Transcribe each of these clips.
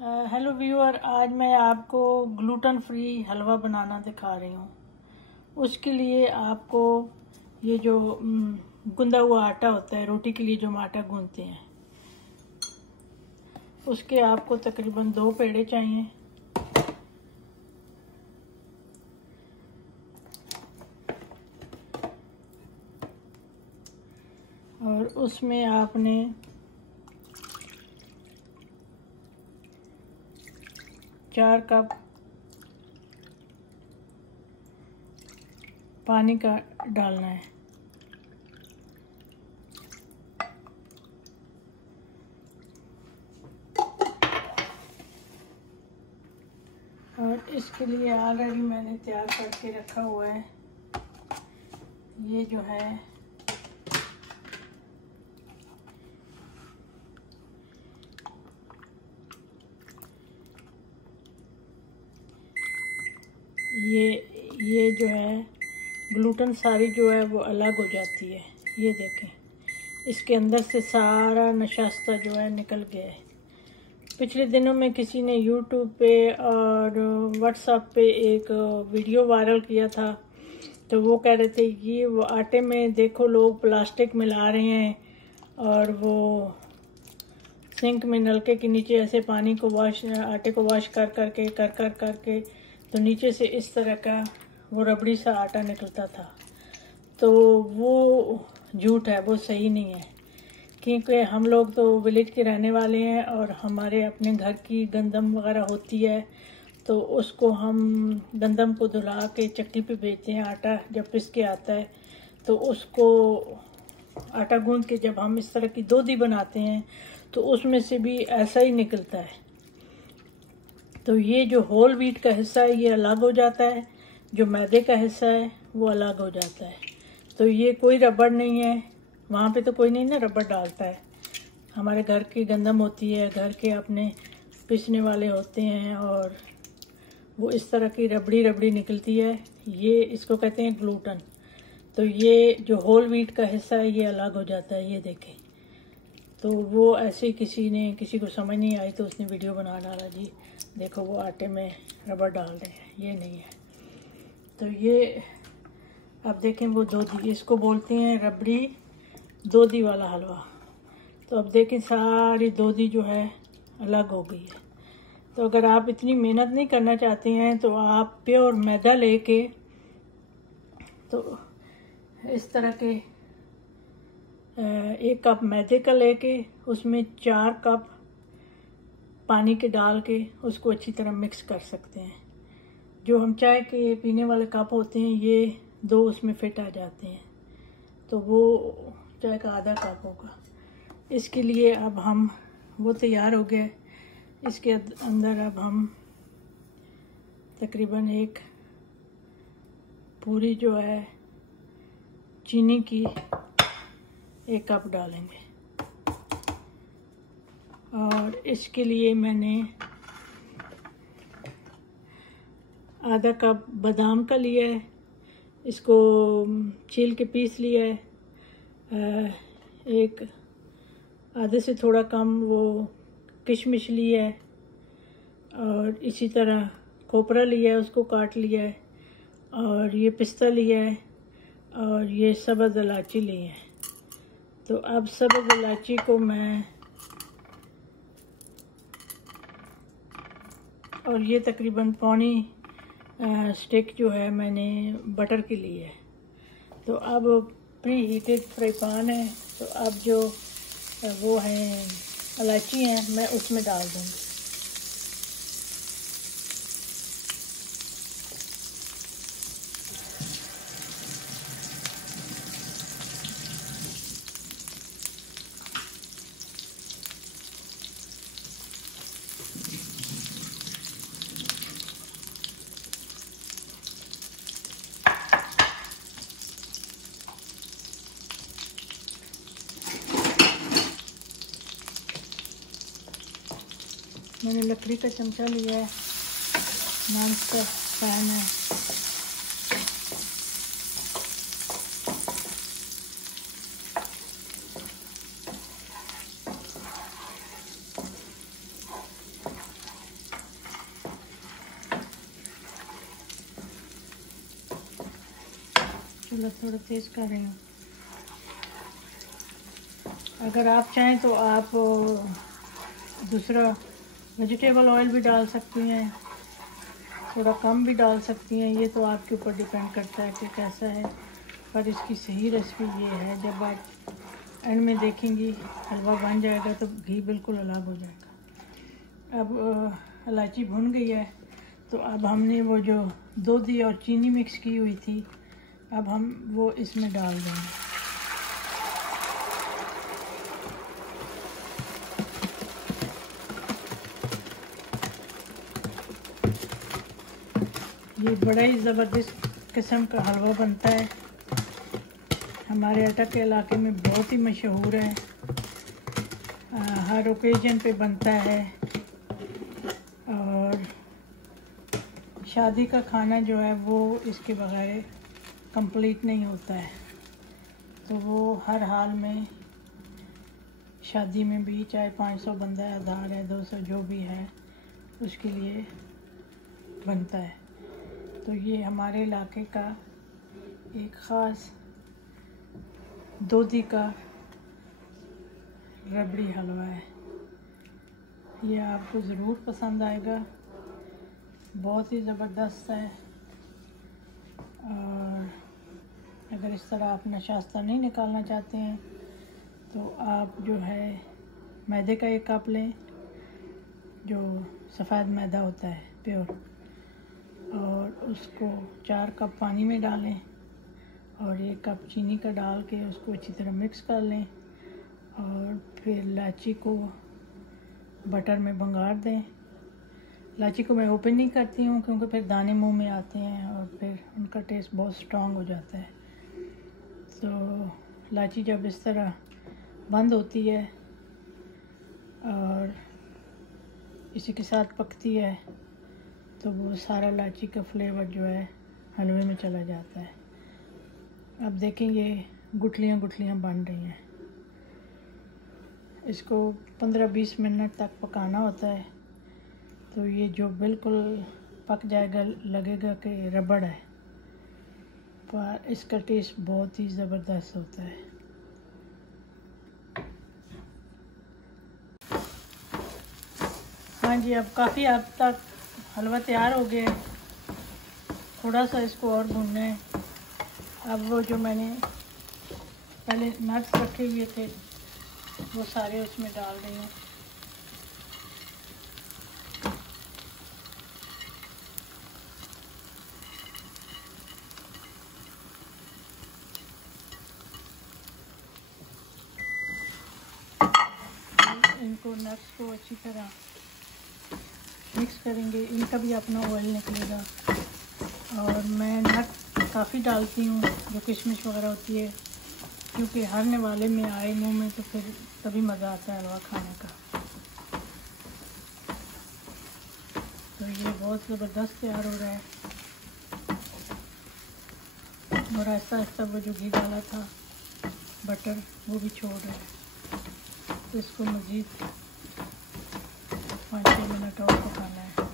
Hello viewer, आज मैं आपको ग्लूटेन फ्री हलवा बनाना दिखा रही हूँ। उसके लिए आपको ये जो गूंदा हुआ आटा होता है, रोटी के लिए जो हम आटा गूंथते हैं, उसके आपको तकरीबन 2 पेड़े चाहिए। और उसमें आपने 4 कप पानी का डालना है। और इसके लिए ऑलरेडी मैंने तैयार करके रखा हुआ है। ये जो है ये जो है ग्लूटेन सारी जो है वो अलग हो जाती है। ये देखें, इसके अंदर से सारा नशास्ता जो है निकल गया है। पिछले दिनों में किसी ने YouTube पे और WhatsApp पे एक वीडियो वायरल किया था, तो वो कह रहे थे ये वो आटे में देखो लोग प्लास्टिक मिला रहे हैं और वो सिंक में नलके के नीचे ऐसे पानी को आटे को वॉश करके तो नीचे से इस तरह का वो रबड़ी सा आटा निकलता था। तो वो झूठ है, वो सही नहीं है, क्योंकि हम लोग तो विलेज के रहने वाले हैं और हमारे अपने घर की गंदम वगैरह होती है, तो उसको हम गंदम को धुला के चक्की पे बेचते हैं। आटा जब पिस के आता है तो उसको आटा गूंद के जब हम इस तरह की दोधी बनाते हैं तो उसमें से भी ऐसा ही निकलता है। तो ये जो होल व्हीट का हिस्सा है ये अलग हो जाता है, जो मैदे का हिस्सा है वो अलग हो जाता है। तो ये कोई रबड़ नहीं है, वहाँ पे तो कोई नहीं ना रबड़ डालता है। हमारे घर की गंदम होती है, घर के अपने पिसने वाले होते हैं और वो इस तरह की रबड़ी रबड़ी निकलती है। ये इसको कहते हैं ग्लूटेन। तो ये जो होल व्हीट का हिस्सा है ये अलग हो जाता है। ये देखें, तो वो ऐसे किसी को समझ नहीं आई तो उसने वीडियो बना डाला, जी देखो वो आटे में रबड़ डाल रहे हैं, ये नहीं है। तो ये अब देखें वो दोधी, इसको बोलते हैं रबड़ी दोधी वाला हलवा। तो अब देखें सारी दोधी जो है अलग हो गई है। तो अगर आप इतनी मेहनत नहीं करना चाहते हैं तो आप प्योर मैदा लेके तो इस तरह के 1 कप मैदे का लेके उसमें 4 कप पानी के डाल के उसको अच्छी तरह मिक्स कर सकते हैं। जो हम चाय के पीने वाले कप होते हैं ये 2 उसमें फिट आ जाते हैं, तो वो चाय का आधा कप होगा। इसके लिए अब हम वो तैयार हो गए। इसके अंदर अब हम तकरीबन एक पूरी जो है चीनी की 1 कप डालेंगे। और इसके लिए मैंने आधा कप बादाम का लिया है, इसको छील के पीस लिया है। एक आधे से थोड़ा कम वो किशमिश लिया है और इसी तरह खोपरा लिया है, उसको काट लिया है। और ये पिस्ता लिया है और ये सब्ज़ इलायची ली है। तो अब सब्ज़ इलायची को मैं, और ये तकरीबन पौनी स्टिक जो है मैंने बटर की ली है। तो अब प्री हीटेड फ्राई पैन है, तो अब जो वो हैं इलायची हैं मैं उसमें डाल दूँगी। मैंने लकड़ी का चमचा लिया है, नॉन स्टिक पैन है। चूल्हा थोड़ा तेज़ कर रही हूँ। अगर आप चाहें तो आप दूसरा वेजिटेबल ऑयल भी डाल सकती हैं, थोड़ा कम भी डाल सकती हैं। ये तो आपके ऊपर डिपेंड करता है कि कैसा है, पर इसकी सही रेसिपी ये है। जब आप एंड में देखेंगी हलवा बन जाएगा तो घी बिल्कुल अलग हो जाएगा। अब इलायची भुन गई है, तो अब हमने वो जो दूध और चीनी मिक्स की हुई थी, अब हम वो इसमें डाल देंगे। ये बड़ा ही ज़बरदस्त किस्म का हलवा बनता है, हमारे अटक के इलाके में बहुत ही मशहूर है। हर ओकेजन पे बनता है, और शादी का खाना जो है वो इसके बगैर कंप्लीट नहीं होता है। तो वो हर हाल में, शादी में भी, चाहे 500 बंदा है, 1000 है, 200 जो भी है, उसके लिए बनता है। तो ये हमारे इलाके का एक ख़ास दूधी का रबड़ी हलवा है। ये आपको ज़रूर पसंद आएगा, बहुत ही ज़बरदस्त है। और अगर इस तरह आप नशास्ता नहीं निकालना चाहते हैं तो आप जो है मैदे का 1 कप लें, जो सफ़ेद मैदा होता है प्योर, और उसको 4 कप पानी में डालें और 1 कप चीनी का डाल के उसको अच्छी तरह मिक्स कर लें। और फिर इलायची को बटर में भंगार दें। इलायची को मैं ओपन नहीं करती हूँ क्योंकि फिर दाने मुंह में आते हैं और फिर उनका टेस्ट बहुत स्ट्रॉन्ग हो जाता है। तो इलायची जब इस तरह बंद होती है और इसी के साथ पकती है, तो वो सारा इलायची का फ्लेवर जो है हलवे में चला जाता है। अब देखें ये गुठलियाँ गुठलियाँ बन रही हैं। इसको 15-20 मिनट तक पकाना होता है। तो ये जो बिल्कुल पक जाएगा, लगेगा कि रबड़ है, पर इसका टेस्ट बहुत ही ज़बरदस्त होता है। हाँ जी, अब काफ़ी हद तक हलवा तैयार हो गया है। थोड़ा सा इसको और भूनना है। अब वो जो मैंने पहले नट्स रखे हुए थे वो सारे उसमें डाल रही हूँ। इनको नट्स को अच्छी तरह मिक्स करेंगे। इनका भी अपना ऑयल निकलेगा। और मैं नट काफ़ी डालती हूँ, जो किशमिश वगैरह होती है, क्योंकि हरने वाले में आए मुंह में तो फिर तभी मज़ा आता है हलवा खाने का। तो ये बहुत ज़बरदस्त तैयार हो रहा है। और आहिस्ता आहिस्ता वो जो घी डाला था, बटर, वो भी छोड़ रहा है। तो इसको मज़ीद 5-6 मिनट और पकाना है।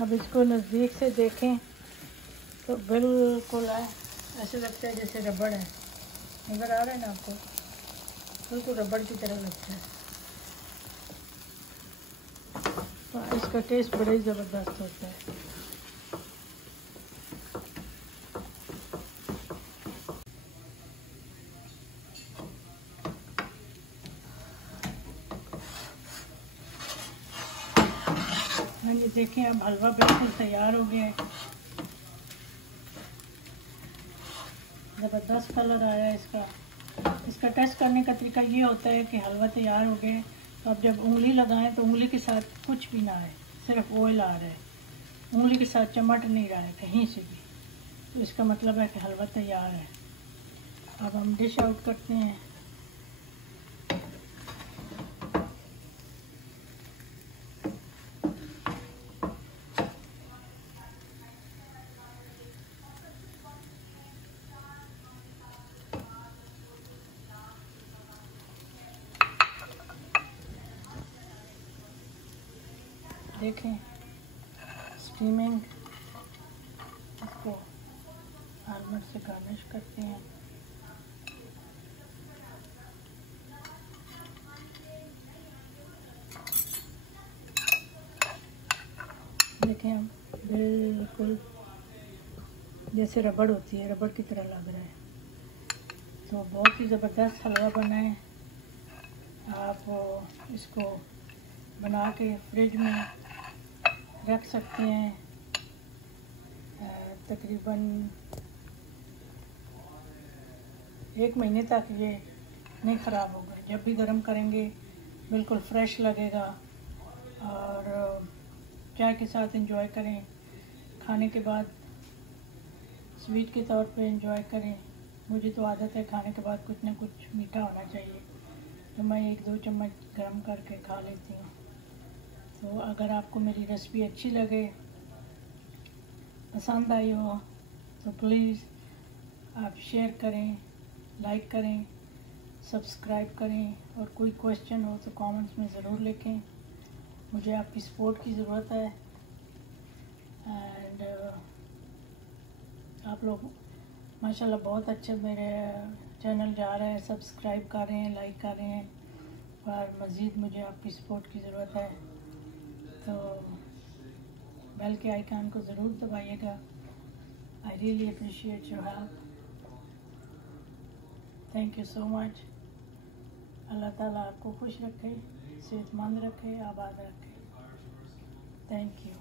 अब इसको नज़दीक से देखें तो बिल्कुल ऐसे लगता है जैसे रबड़ है। नज़र आ रहा है ना आपको? बिल्कुल रबड़ की तरह लगता है। तो इसका टेस्ट बड़ा ही ज़बरदस्त होता है। हाँ ये देखें, अब हलवा बिल्कुल तैयार हो गया है। ज़बरदस्त कलर आया है इसका। इसका टेस्ट करने का तरीका ये होता है कि हलवा तैयार हो गया है, तो अब जब उंगली लगाएं तो उंगली के साथ कुछ भी ना है, सिर्फ ऑयल आ रहा है। उंगली के साथ चमट नहीं रहा है कहीं से भी, तो इसका मतलब है कि हलवा तैयार है। अब हम डिश आउट करते हैं। देखें स्टीमिंग, इसको आलमंड से गार्निश करते हैं। देखें हम बिल्कुल जैसे रबड़ होती है, रबड़ की तरह लग रहा है। तो बहुत ही ज़बरदस्त हलवा बना है। आप इसको बना के फ्रिज में रख सकते हैं। तकरीबन 1 महीने तक ये नहीं ख़राब होगा। जब भी गर्म करेंगे बिल्कुल फ्रेश लगेगा। और चाय के साथ एंजॉय करें, खाने के बाद स्वीट के तौर पे एंजॉय करें। मुझे तो आदत है खाने के बाद कुछ ना कुछ मीठा होना चाहिए, तो मैं 1-2 चम्मच गर्म करके खा लेती हूँ। तो अगर आपको मेरी रेसिपी अच्छी लगे, पसंद आई हो, तो प्लीज़ आप शेयर करें, लाइक करें, सब्सक्राइब करें। और कोई क्वेश्चन हो तो कमेंट्स में ज़रूर लिखें। मुझे आपकी सपोर्ट की ज़रूरत है। एंड आप लोग माशाल्लाह बहुत अच्छे मेरे चैनल जा रहे हैं, सब्सक्राइब कर रहे हैं, लाइक कर रहे हैं। और मज़ीद मुझे आपकी सपोर्ट की ज़रूरत है, तो बेल के आइकन को ज़रूर दबाइएगा। I really appreciate your help. Thank you so much. अल्लाह ताला आपको खुश रखे, सेहतमंद रखे, आबाद रखे। Thank you.